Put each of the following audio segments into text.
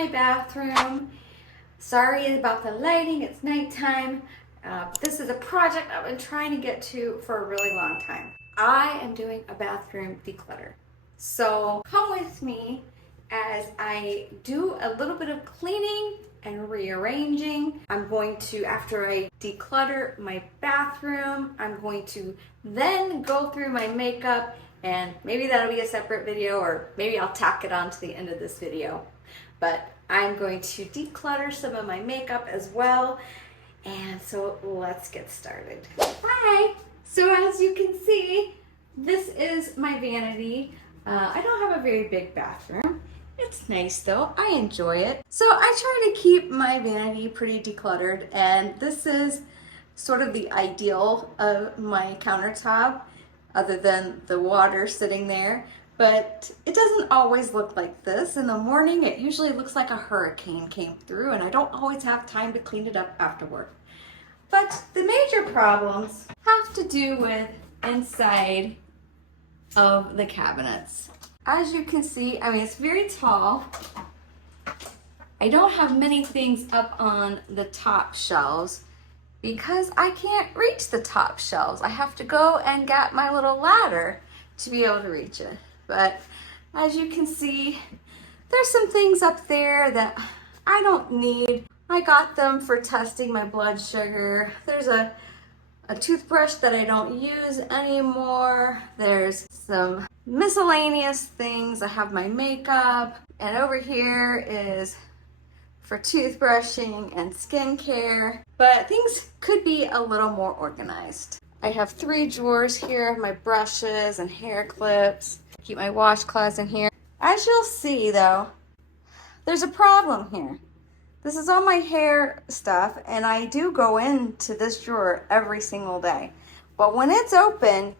my bathroom. Sorry about the lighting, it's nighttime. This is a project I've been trying to get to for a really long time. I am doing a bathroom declutter. So come with me as I do a little bit of cleaning and rearranging. I'm going to, after I declutter my bathroom, I'm going to then go through my makeup, and maybe that'll be a separate video, or maybe I'll tack it on to the end of this video. But I'm going to declutter some of my makeup as well. And so let's get started. Hi! So as you can see, this is my vanity. I don't have a very big bathroom. It's nice though, I enjoy it. So I try to keep my vanity pretty decluttered, and this is sort of the ideal of my countertop, other than the water sitting there. But it doesn't always look like this. In the morning, it usually looks like a hurricane came through, and I don't always have time to clean it up afterward. But the major problems have to do with inside of the cabinets. As you can see, I mean, it's very tall. I don't have many things up on the top shelves because I can't reach the top shelves. I have to go and get my little ladder to be able to reach it. But as you can see, there's some things up there that I don't need. I got them for testing my blood sugar. There's a toothbrush that I don't use anymore. There's some miscellaneous things. I have my makeup, and over here is for toothbrushing and skincare, but things could be a little more organized. I have 3 drawers here, my brushes and hair clips. Keep my washcloths in here. As you'll see though, there's a problem here. This is all my hair stuff, and I do go into this drawer every single day. But when it's open,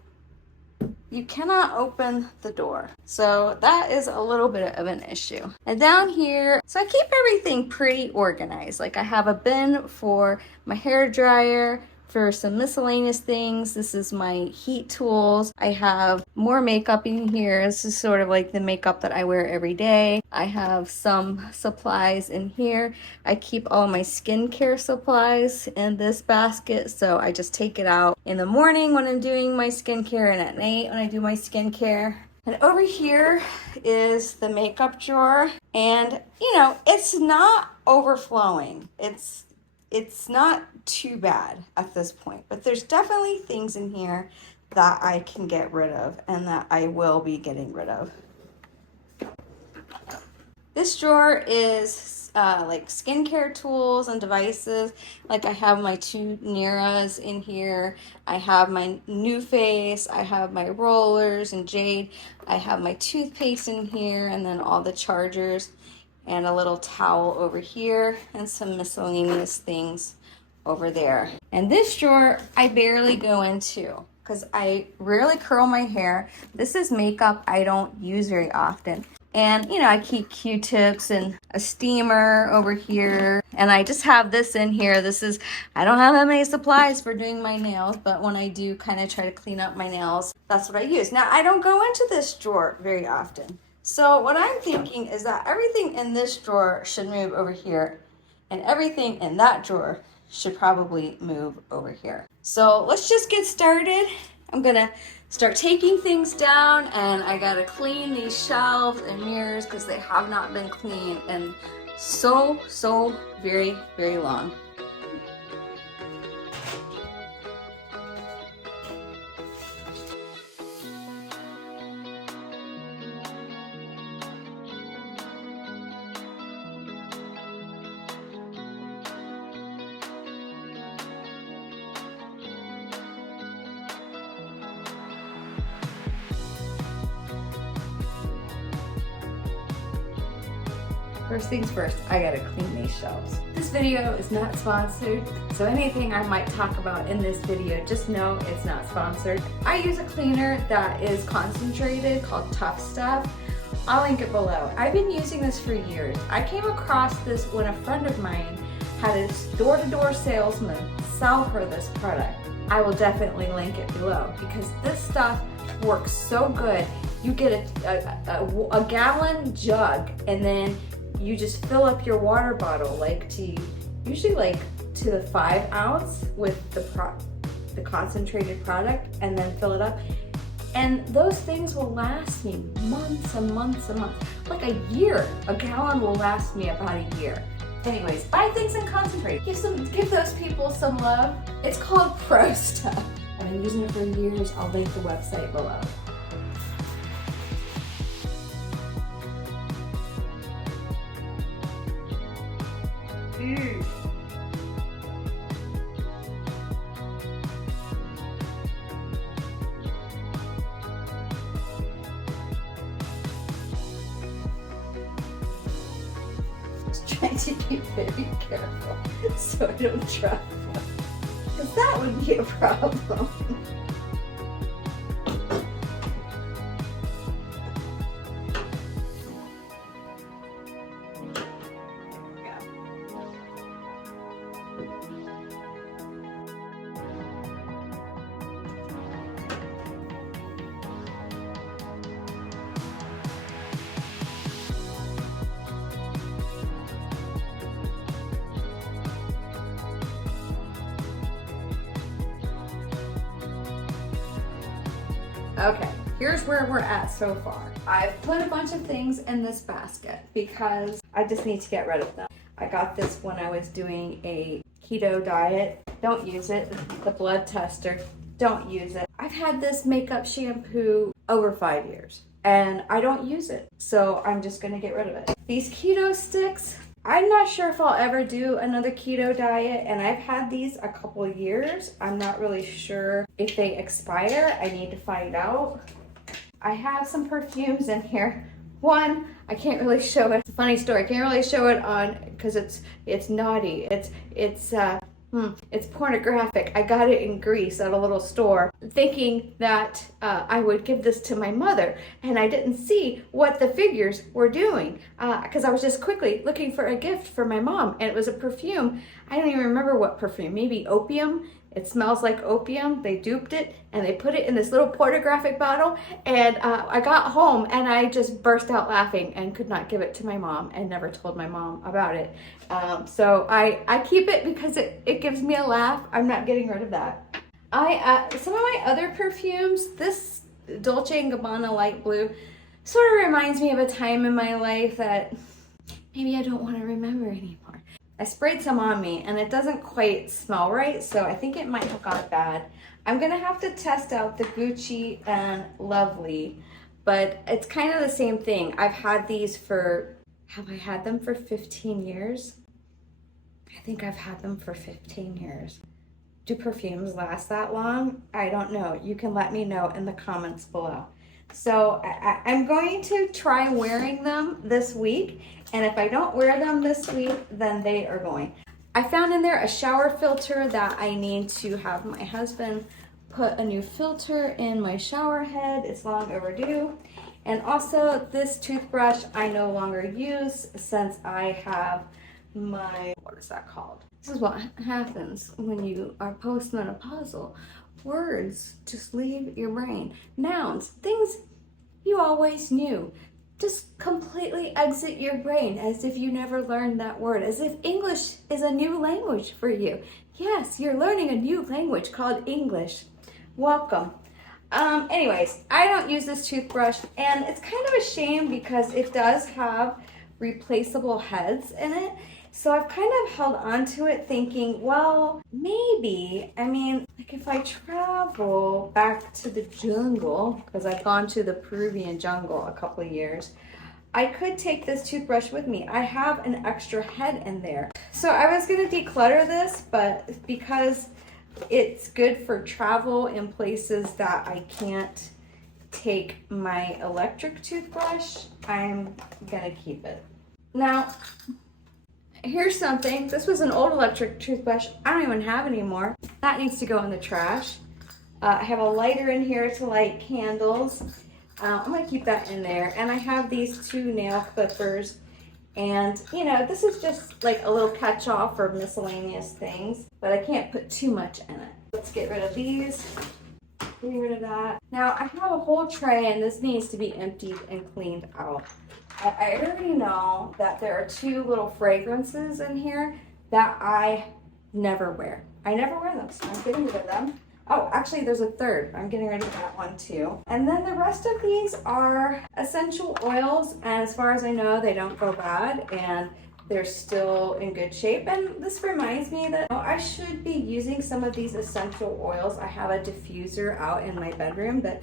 you cannot open the door. So that is a little bit of an issue. And down here, so I keep everything pretty organized. Like I have a bin for my hair dryer, for some miscellaneous things. This is my heat tools. I have more makeup in here. This is sort of like the makeup that I wear every day. I have some supplies in here. I keep all my skincare supplies in this basket, so I just take it out in the morning when I'm doing my skincare and at night when I do my skincare. And over here is the makeup drawer, and you know, it's not overflowing. It's not too bad at this point, but there's definitely things in here that I can get rid of and that I will be getting rid of. This drawer is like skincare tools and devices. Like I have my 2 Niras in here. I have my NuFace. I have my rollers and Jade. I have my toothpaste in here, and then all the chargers, and a little towel over here, and some miscellaneous things over there. And this drawer I barely go into because I rarely curl my hair. This is makeup I don't use very often. And you know, I keep Q-tips and a steamer over here, and I just have this in here. This is, I don't have that many supplies for doing my nails, but when I do kind of try to clean up my nails, that's what I use. Now, I don't go into this drawer very often. So what I'm thinking is that everything in this drawer should move over here, and everything in that drawer should probably move over here. So let's just get started. I'm gonna start taking things down, and I gotta clean these shelves and mirrors because they have not been cleaned in so very, very long. First things first, I gotta clean these shelves. This video is not sponsored, so anything I might talk about in this video, just know it's not sponsored. I use a cleaner that is concentrated called Tough Stuff. I'll link it below. I've been using this for years. I came across this when a friend of mine had a door-to-door salesman sell her this product. I will definitely link it below because this stuff works so good. You get a gallon jug, and then you just fill up your water bottle usually like to the 5 ounce with the concentrated product, and then fill it up. And those things will last me months and months and months, like a year. A gallon will last me about a year. Anyways, buy things in concentrate. Give those people some love. It's called Pro Stuff. I've been using it for years. I'll link the website below. Just trying to be very careful so I don't drop one, because that would be a problem. Okay, here's where we're at so far. I've put a bunch of things in this basket because I just need to get rid of them. I got this when I was doing a keto diet. Don't use it. The blood tester. Don't use it. I've had this makeup shampoo over 5 years and I don't use it. So I'm just gonna get rid of it. These keto sticks, I'm not sure if I'll ever do another keto diet, and I've had these a couple of years. I'm not really sure if they expire. I need to find out. I have some perfumes in here. One, I can't really show it. It's a funny story. I can't really show it on because it's naughty. It's pornographic. I got it in Greece at a little store thinking that I would give this to my mother, and I didn't see what the figures were doing because I was just quickly looking for a gift for my mom, and it was a perfume. I don't even remember what perfume, maybe opium. It smells like opium. They duped it and they put it in this little pornographic bottle, and I got home and I just burst out laughing and could not give it to my mom and never told my mom about it. So I keep it because it gives me a laugh. I'm not getting rid of that. Some of my other perfumes, this Dolce & Gabbana light blue sort of reminds me of a time in my life that maybe I don't want to remember anymore. I sprayed some on me and it doesn't quite smell right, so I think it might have got bad. I'm gonna have to test out the Gucci and Lovely, but it's kind of the same thing. I've had these have I had them for 15 years? I think I've had them for 15 years. Do perfumes last that long? I don't know. You can let me know in the comments below. So I'm going to try wearing them this week, and if I don't wear them this week, then they are going. I found in there a shower filter that I need to have my husband put a new filter in my shower head. It's long overdue. And also this toothbrush I no longer use since I have my, what is that called? This is what happens when you are postmenopausal. Words just leave your brain. Nouns, things you always knew, just completely exit your brain as if you never learned that word, as if English is a new language for you. Yes, you're learning a new language called English. Welcome. Anyways, I don't use this toothbrush, and it's kind of a shame because it does have replaceable heads in it. So I've kind of held on to it thinking, well, maybe, I mean, like if I travel back to the jungle, because I've gone to the Peruvian jungle a couple of years, I could take this toothbrush with me. I have an extra head in there. So I was gonna declutter this, but because it's good for travel in places that I can't take my electric toothbrush, I'm gonna keep it. Now, here's something. This was an old electric toothbrush I don't even have anymore. That needs to go in the trash. I have a lighter in here to light candles. I'm gonna keep that in there. And I have these 2 nail clippers. And you know, this is just like a little catch-all for miscellaneous things, but I can't put too much in it. Let's get rid of these. Getting rid of that. Now I have a whole tray and this needs to be emptied and cleaned out. I already know that there are 2 little fragrances in here that I never wear. I never wear them, so I'm getting rid of them. Oh, actually there's a 3rd. I'm getting rid of that one too. And then the rest of these are essential oils, and as far as I know, they don't go bad and they're still in good shape. And this reminds me that I should be using some of these essential oils. I have a diffuser out in my bedroom that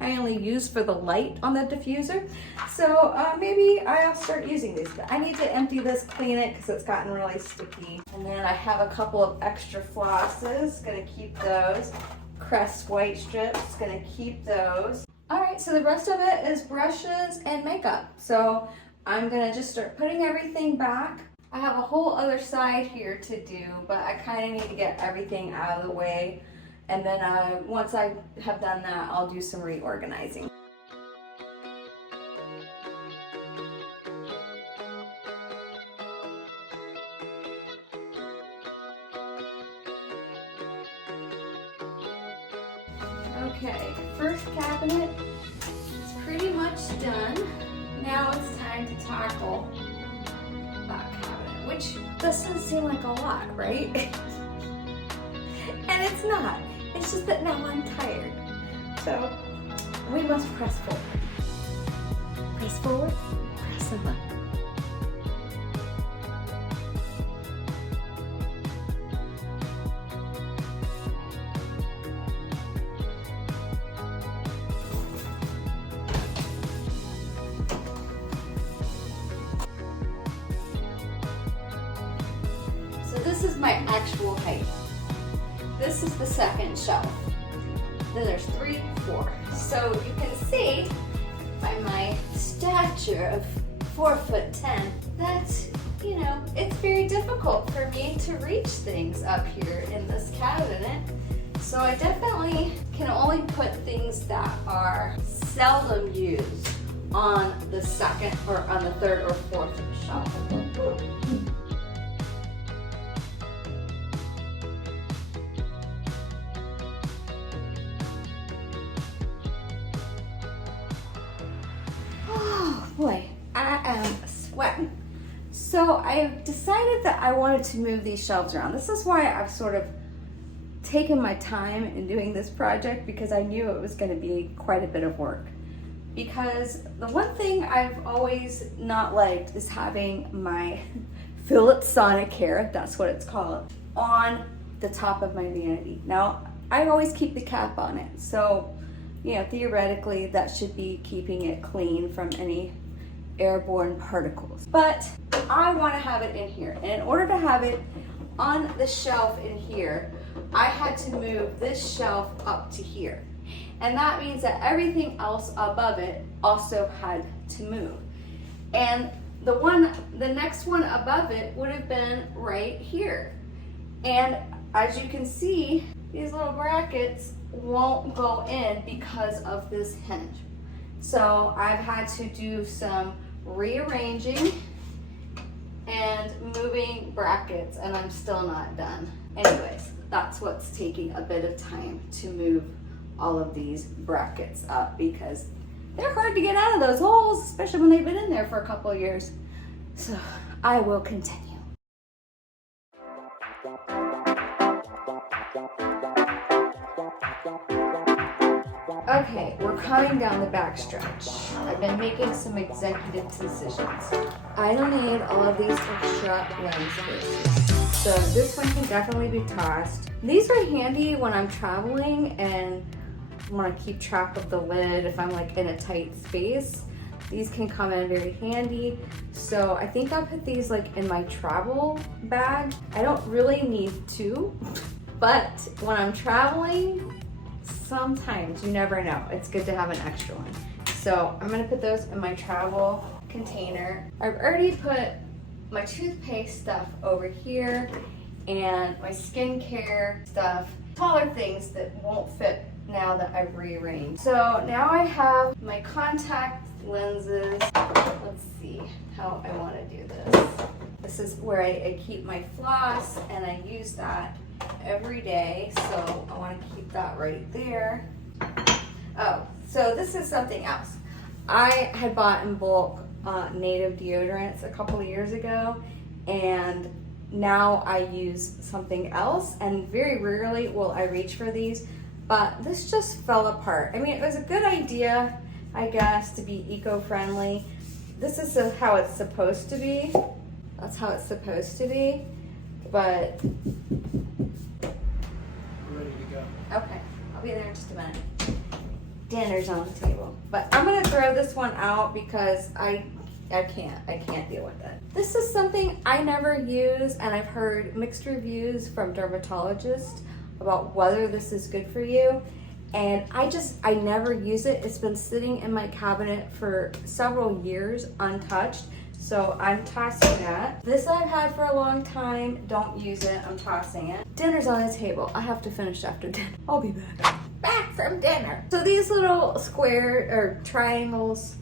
I only use for the light on the diffuser. So maybe I'll start using these. But I need to empty this, clean it, because it's gotten really sticky. And then I have a couple of extra flosses, gonna keep those. Crest white strips, gonna keep those. All right, so the rest of it is brushes and makeup. So I'm gonna just start putting everything back. I have a whole other side here to do, but I kind of need to get everything out of the way. And then once I have done that, I'll do some reorganizing. Okay, first cabinet is pretty much done. Now it's time to tackle that cabinet, which doesn't seem like a lot, right? And it's not. It's just that now I'm tired. So we must press forward. Press forward, press the button. So this is my actual height. This is the 2nd shelf. Then there's 3, 4. So you can see by my stature of 4'10" that, you know, it's very difficult for me to reach things up here in this cabinet. So I definitely can only put things that are seldom used on the 2nd or on the 3rd or 4th shelf. Boy, I am sweating. So I've decided that I wanted to move these shelves around. This is why I've sort of taken my time in doing this project, because I knew it was going to be quite a bit of work. Because the one thing I've always not liked is having my Philips Sonicare, that's what it's called, on the top of my vanity. Now, I always keep the cap on it, so you know, theoretically that should be keeping it clean from any airborne particles. But I want to have it in here, and in order to have it on the shelf in here, I had to move this shelf up to here. And that means that everything else above it also had to move. And the next one above it would have been right here. And as you can see, these little brackets won't go in because of this hinge. So I've had to do some rearranging and moving brackets, and I'm still not done. Anyways, that's what's taking a bit of time, to move all of these brackets up, because they're hard to get out of those holes, especially when they've been in there for a couple of years. So I will continue. Okay, we're coming down the back stretch. I've been making some executive decisions. I don't need all of these extra lenses. So this one can definitely be tossed. These are handy when I'm traveling and want to keep track of the lid if I'm like in a tight space. These can come in very handy. So I think I'll put these like in my travel bag. I don't really need two, but when I'm traveling, sometimes, you never know, it's good to have an extra one. So I'm gonna put those in my travel container. I've already put my toothpaste stuff over here and my skincare stuff, taller things that won't fit now that I've rearranged. So now I have my contact lenses. Let's see how I wanna do this. This is where I keep my floss, and I use that every day, so I want to keep that right there. Oh, so this is something else. I had bought in bulk native deodorants a couple of years ago, and now I use something else, and very rarely will I reach for these, but this just fell apart. I mean, it was a good idea, I guess, to be eco-friendly. This is how it's supposed to be. That's how it's supposed to be, but... Ready to go. Okay, I'll be there in just a minute. Dinner's on the table. But I'm gonna throw this one out because I can't deal with it. This is something I never use, and I've heard mixed reviews from dermatologists about whether this is good for you. And I never use it. It's been sitting in my cabinet for several years untouched. So I'm tossing that. This I've had for a long time. Don't use it, I'm tossing it. Dinner's on the table. I have to finish after dinner. I'll be back. Back from dinner. So these little square or triangles,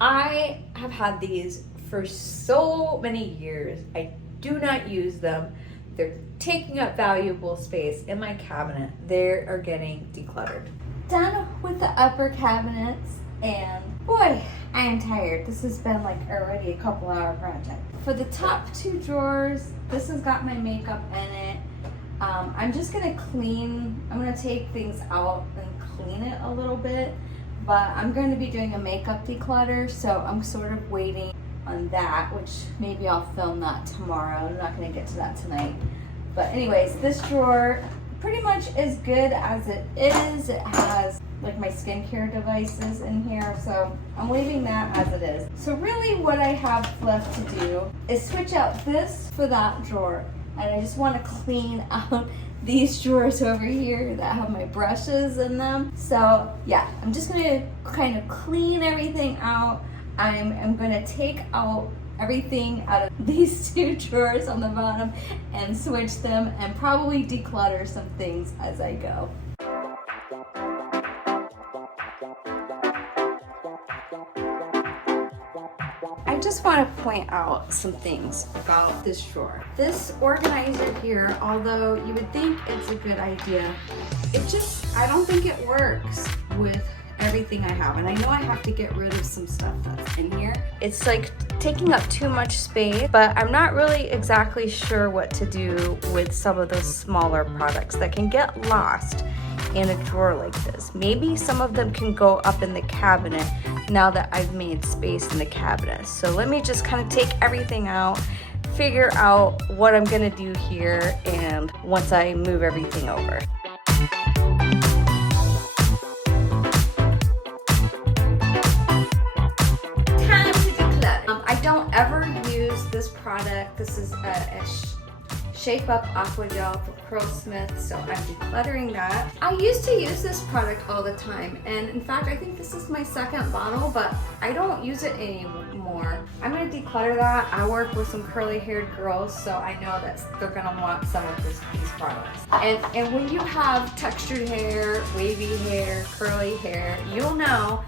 I have had these for so many years. I do not use them. They're taking up valuable space in my cabinet. They are getting decluttered. Done with the upper cabinets, and boy, I am tired. This has been like already a couple hour project. For the top two drawers, this has got my makeup in it. I'm just gonna I'm gonna take things out and clean it a little bit, but I'm going to be doing a makeup declutter, so I'm sort of waiting on that, which maybe I'll film that tomorrow. I'm not gonna get to that tonight. But anyways, this drawer pretty much is good as it is. It has like my skincare devices in here, so I'm leaving that as it is. So really what I have left to do is switch out this for that drawer. And I just want to clean out these drawers over here that have my brushes in them. So yeah, I'm just gonna kind of clean everything out. I'm gonna take out everything out of these two drawers on the bottom and switch them and probably declutter some things as I go. I just want to point out some things about this drawer. This organizer here, although you would think it's a good idea, I don't think it works with everything I have. And I know I have to get rid of some stuff that's in here. It's like taking up too much space, but I'm not really exactly sure what to do with some of those smaller products that can get lost in a drawer like this. Maybe some of them can go up in the cabinet now that I've made space in the cabinet. So let me just kind of take everything out, figure out what I'm gonna do here, and once I move everything over. Time to declutter. I don't ever use this product. This is a Shape Up Aqua Gel for Curlsmith, so I'm decluttering that. I used to use this product all the time, and in fact I think this is my second bottle, but I don't use it anymore. I'm gonna declutter that. I work with some curly haired girls, so I know that they're gonna want some of these products. And when you have textured hair, wavy hair, curly hair, you'll know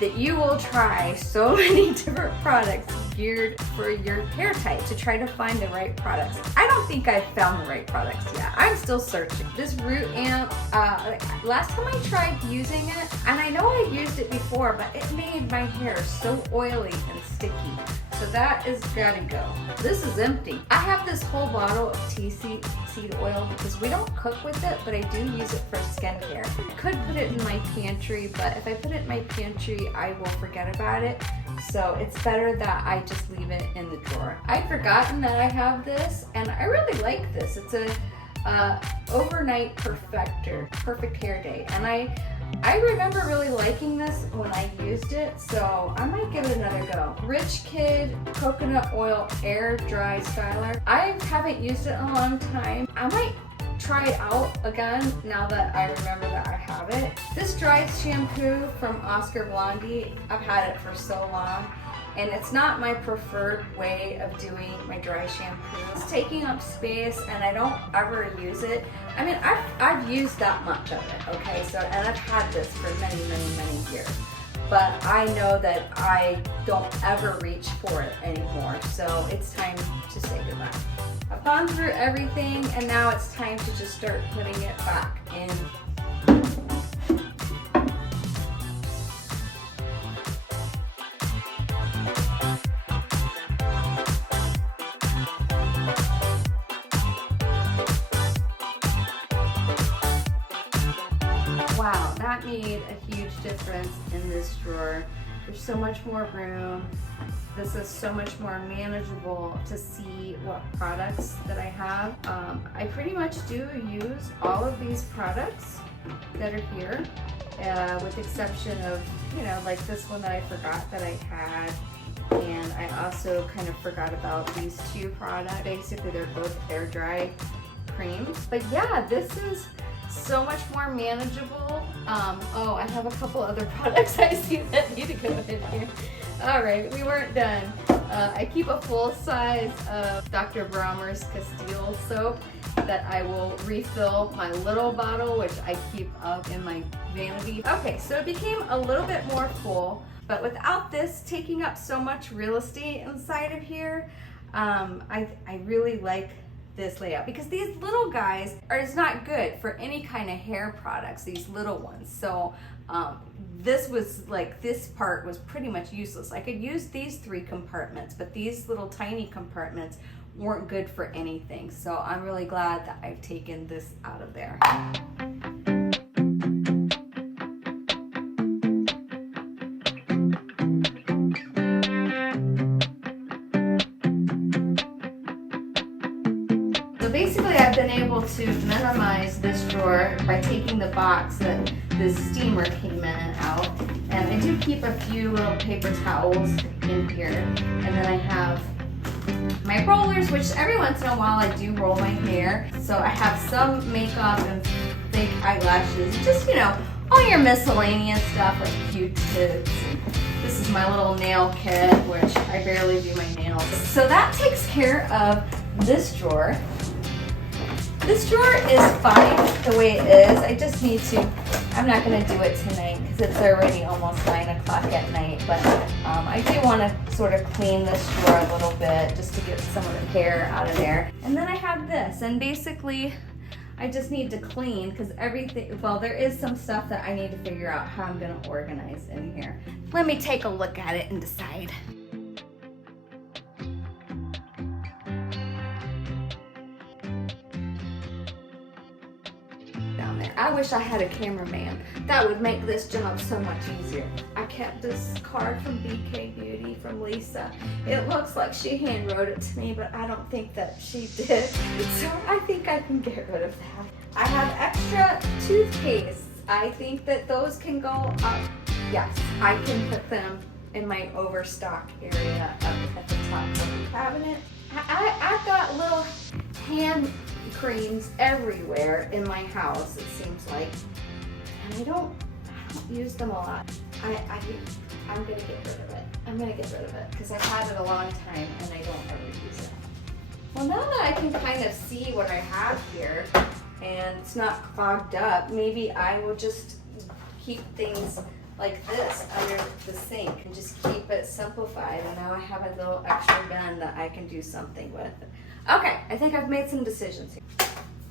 that you will try so many different products geared for your hair type to try to find the right products. I don't think I've found the right products yet. I'm still searching. This Root Amp, last time I tried using it, and I know I've used it before, but it made my hair so oily and sticky. So that is gotta go. This is empty. I have this whole bottle of tea seed oil because we don't cook with it, but I do use it for skincare. I could put it in my pantry, but if I put it in my pantry, I will forget about it. So it's better that I just leave it in the drawer. I'd forgotten that I have this, and I really like this. It's a overnight perfector, perfect hair day, and I remember really liking this when I used it, so I might give it another go. Rich Kid Coconut Oil Air Dry Styler. I haven't used it in a long time. I might try it out again now that I remember that I have it. This dry shampoo from Oscar Blondie, I've had it for so long, and it's not my preferred way of doing my dry shampoo. It's taking up space and I don't ever use it. I mean, I've used that much of it, okay? So, and I've had this for many, many, many years. but I know that I don't ever reach for it anymore. So it's time to say goodbye. I've gone through everything and now it's time to just start putting it back in. Wow, that made a huge difference in this drawer. There's so much more room. This is so much more manageable to see what products that I have. I pretty much do use all of these products that are here, with the exception of, you know, like this one that I forgot that I had. And I also kind of forgot about these two products. Basically, they're both air dry creams. But yeah, this is so much more manageable. Oh, I have a couple other products I see that need to go in here. All right, we weren't done. I keep a full size of Dr. Bronner's Castile soap that I will refill my little bottle, which I keep up in my vanity. Okay, so it became a little bit more full, but without this taking up so much real estate inside of here, I really like this layout, because these little guys are just not good for any kind of hair products, these little ones. So this part was pretty much useless. I could use these 3 compartments, but these little tiny compartments weren't good for anything. So I'm really glad that I've taken this out of there. Basically, I've been able to minimize this drawer by taking the box that the steamer came in and out. And I do keep a few little paper towels in here. And then I have my rollers, which every once in a while I do roll my hair. So I have some makeup and fake eyelashes, just, you know, all your miscellaneous stuff like Q-tips. This is my little nail kit, which I barely do my nails. So that takes care of this drawer. This drawer is fine the way it is. I just need to, I'm not going to do it tonight because it's already almost 9 o'clock at night, but I do want to sort of clean this drawer a little bit just to get some of the hair out of there. And then I have this, and basically I just need to clean because everything, well, there is some stuff that I need to figure out how I'm going to organize in here. Let me take a look at it and decide. I wish I had a cameraman. That would make this job so much easier. I kept this card from BK Beauty from Lisa. It looks like she hand wrote it to me, but I don't think that she did. So I think I can get rid of that. I have extra toothpaste. I think that those can go up. Yes, I can put them in my overstock area up at the top of the cabinet. I've got little hand creams everywhere in my house, it seems like, and I don't use them a lot. I'm gonna get rid of it. I'm gonna get rid of it because I've had it a long time and I don't ever use it. Well, now that I can kind of see what I have here and it's not clogged up, maybe I will just keep things like this under the sink and just keep it simplified, and now I have a little extra bin that I can do something with. Okay, I think I've made some decisions here.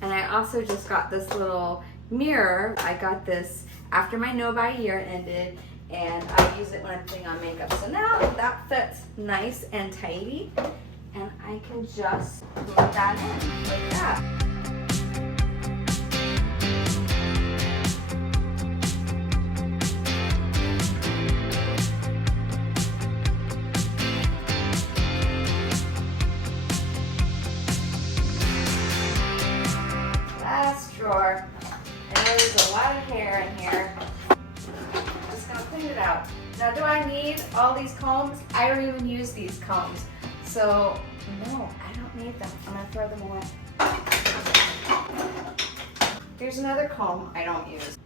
And I also just got this little mirror. I got this after my no buy year ended, and I use it when I'm putting on makeup. So now that fits nice and tidy, and I can just plug that in like that. Drawer, and there's a lot of hair in here. Just gonna clean it out. Now, do I need all these combs? I don't even use these combs, so no, I don't need them. I'm gonna throw them away. Here's another comb I don't use.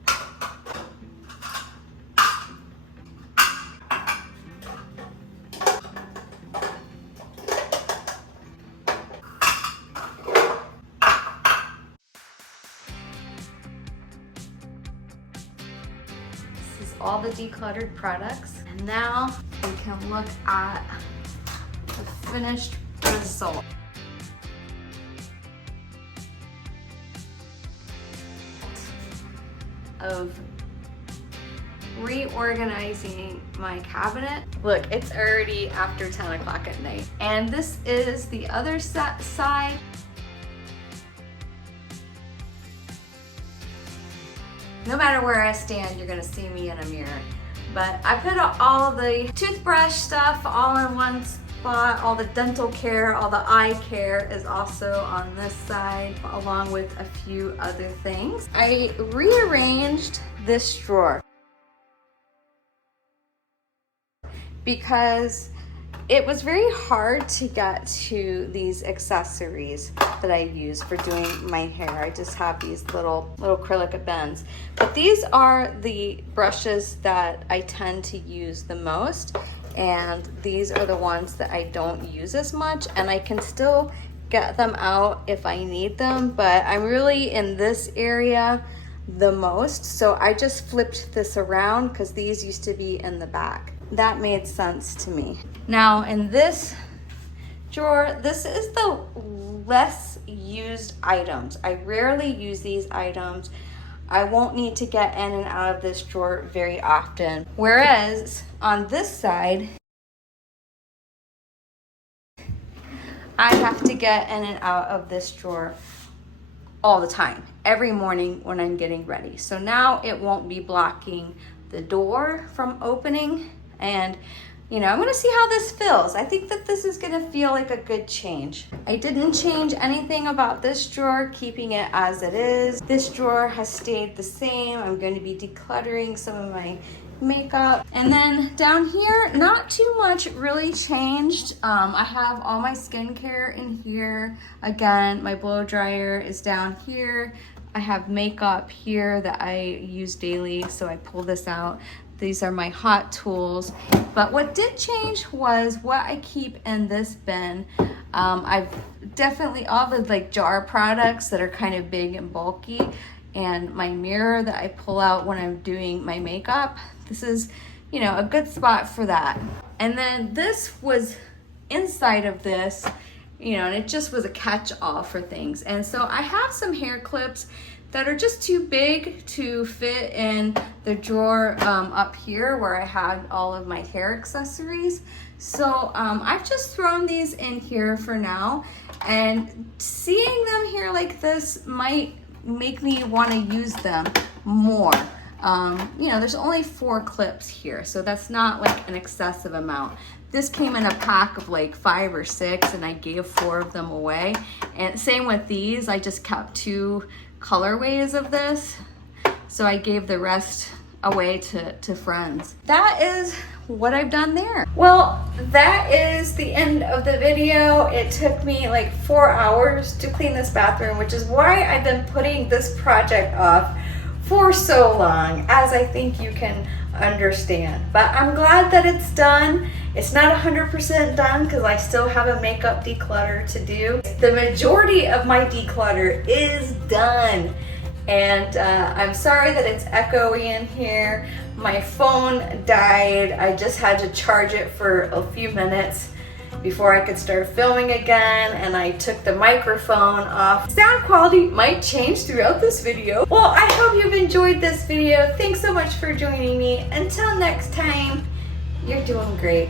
all the decluttered products. And now we can look at the finished result. Of reorganizing my cabinet. Look, it's already after 10 o'clock at night. And this is the other side. No matter where I stand, you're gonna see me in a mirror. But I put all the toothbrush stuff all in one spot. All the dental care, all the eye care is also on this side, along with a few other things. I rearranged this drawer because it was very hard to get to these accessories that I use for doing my hair. I just have these little acrylic bends. But these are the brushes that I tend to use the most, and these are the ones that I don't use as much, and I can still get them out if I need them, but I'm really in this area the most, so I just flipped this around because these used to be in the back. That made sense to me. Now in this drawer, this is the less used items. I rarely use these items. I won't need to get in and out of this drawer very often. Whereas on this side, I have to get in and out of this drawer all the time, every morning when I'm getting ready. So now it won't be blocking the door from opening. And you know, I'm gonna see how this feels. I think that this is gonna feel like a good change. I didn't change anything about this drawer, keeping it as it is. This drawer has stayed the same. I'm going to be decluttering some of my makeup. And then down here, not too much really changed. I have all my skincare in here. Again, my blow dryer is down here. I have makeup here that I use daily, so I pull this out. These are my hot tools. But what did change was what I keep in this bin. I've definitely all the like jar products that are kind of big and bulky, and my mirror that I pull out when I'm doing my makeup. This is, you know, a good spot for that. And then this was inside of this, you know, and it just was a catch-all for things. And so I have some hair clips that are just too big to fit in the drawer up here where I had all of my hair accessories. So I've just thrown these in here for now, and seeing them here like this might make me want to use them more. You know, there's only 4 clips here, so that's not like an excessive amount. This came in a pack of like 5 or 6, and I gave 4 of them away. And same with these, I just kept 2 colorways of this, so I gave the rest away to friends. That is what I've done there. Well, that is the end of the video. It took me like 4 hours to clean this bathroom, which is why I've been putting this project off for so long, as I think you can understand. But I'm glad that it's done. It's not 100% done because I still have a makeup declutter to do. The majority of my declutter is done. And I'm sorry that it's echoey in here. My phone died. I just had to charge it for a few minutes before I could start filming again, and I took the microphone off. Sound quality might change throughout this video. Well, I hope you've enjoyed this video. Thanks so much for joining me. Until next time, you're doing great.